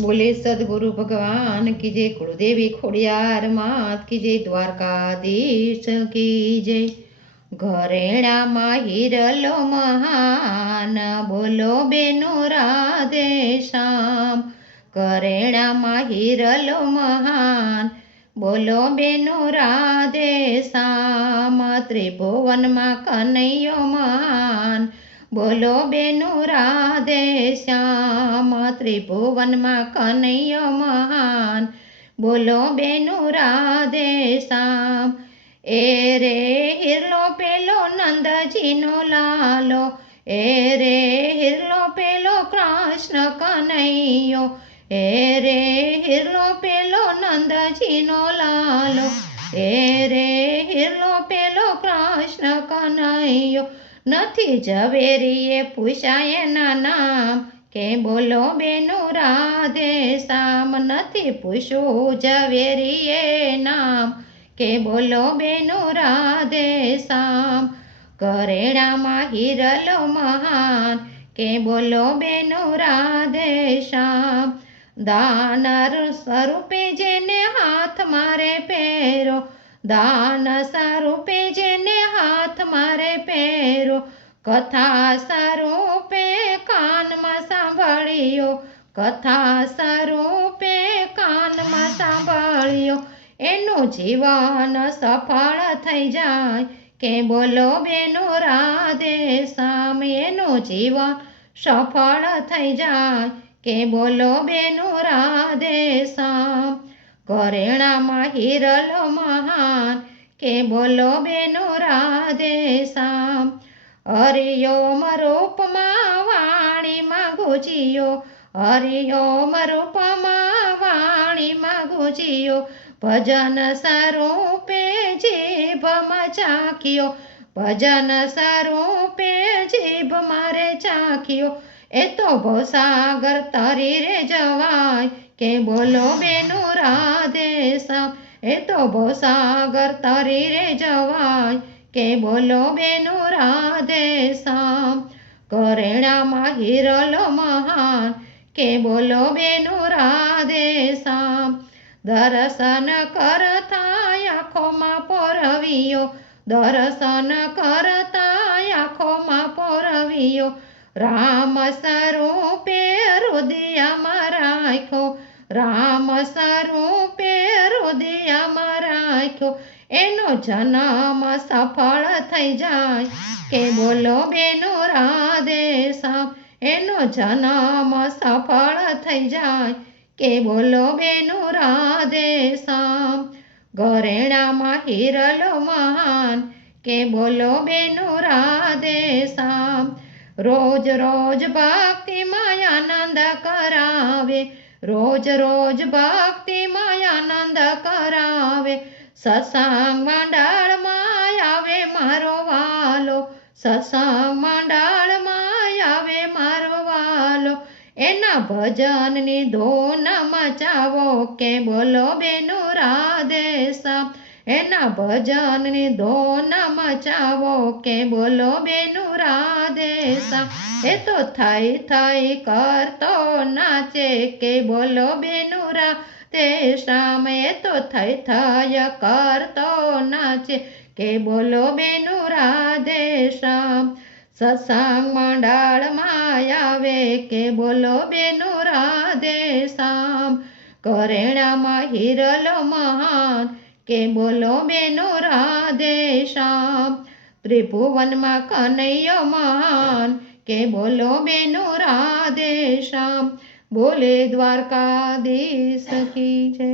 બોલે, સદગુરુ ભગવાન કી જય કુળદેવી ખોડિયાર, માત કી જય દ્વારકાધીશ કી જય. ઘરેણામાં હિરલો મહાન, બોલો બેનો રાધે શ્યામ. ઘરેણામાં હિરલો મહાન, બોલો બેનો રાધે શ્યામ. ત્રિભુવનમાં કનૈયો મહાન બોલો બેનો રાધે શ્યામ, ત્રિભુવનમાં કનૈયો મહાન. બોલો બેનો રાધે શ્યામ, એ રે હિરલો પેલો નંદજીનો લાલો. એ રે હિરલો પેલો કૃષ્ણ કનૈયો. એ રે હિરલો પેલો નંદજીનો લાલો. એ રે હિરલો પેલો કૃષ્ણ કનૈયો. નથી ઝવેરીએ પૂછાય એના નામ કે બોલો બેનો રાધે? શ્યામ નથી પૂછવું ઝવેરીએ નામ. કે બોલો બેનો રાધે? શ્યામ કરેડામાં હિરલો મહાન. કે બોલો બેનો રાધે? શ્યામ દાનર સ્વરૂપે જેને હાથ મારે પહેરો દાન સ્વરૂપે જેને હાથ મારે પહેરો, કથા સ્વરૂપે કાનમાં સાંભળ્યો, કથા સ્વરૂપે કાનમાં સાંભળ્યો. એનું જીવન સફળ થઈ જાય, કે બોલો બેનો રાધે શ્યામ એનું જીવન સફળ થઈ જાય, કે બોલો બેનો રાધે શ્યામ ઘરેણામાં હિરલો મહાન કે બોલો બેનો રાધે શ્યામ હરિયોમ રૂપમાં વાણીમાં ગુજિયો હરિયોમ રૂપમાં વાણીમાં ગુજિયો, ભજન સ્વરૂપે જીભમાં ચાખ્યો ભજન સ્વરૂપે જીભ મારે ચાખ્યો. એ તો ભવસાગર તરી રે જવાય કે બોલો બેનો રાધે શ્યામ એ તો ભવસાગર તરી રે જવાય. કે બોલો બેનું રાધે સામ કરેણામાં હિરલો મહાન. કે બોલો બેનું રાધે સામ દર્શન કરતા આંખોમાં પોરવિયો. દર્શન કરતા આંખોમાં પોરવિયો. રામ સ્વરૂપે હૃદયમાં રાખ્યો. રામ સ્વરૂપે હૃદયમાં રાખ્યો એનો જન્મ સફળ થઈ જાય. કે બોલો બેનો રાધે શ્યામ એનો જન્મ સફળ થઈ જાય. કે બોલો બેનો રાધે શ્યામ ઘરેણામાં હિરલો મહાન. કે બોલો બેનો રાધે શ્યામ રોજ રોજ ભક્તિમાં આનંદ કરાવે. રોજ રોજ ભક્તિમાં આનંદ કરાવે. સત્સંગ મંડળમાં આવે મારો વાલો. સત્સંગ મંડળમાં આવે મારો વાલો. એના ભજનની ધોન મચાવો કે બોલો બેનો રાધે એના ભજનની ધોન મચાવો કે બોલો બેનો રાધે શ્યામ એ તો થઈ થઈ કરતો નાચે કે બોલો બેનુરા. તે શ્યામ એ તો થઈ થઈ કરતો નાચે કે બોલો બેનુરા. દે શ્યામ સત્સંગ મંડળમાં આવે કે બોલો બેનુરા. દે શ્યામ ઘરેણામાં હિરલો મહાન કે બોલો બેનુરા. દે શ્યામ ત્રિભુવનમાં કનૈયો મહાન કે બોલો બેનો રાધે શ્યામ બોલે દ્વારકાધીશ કી જય.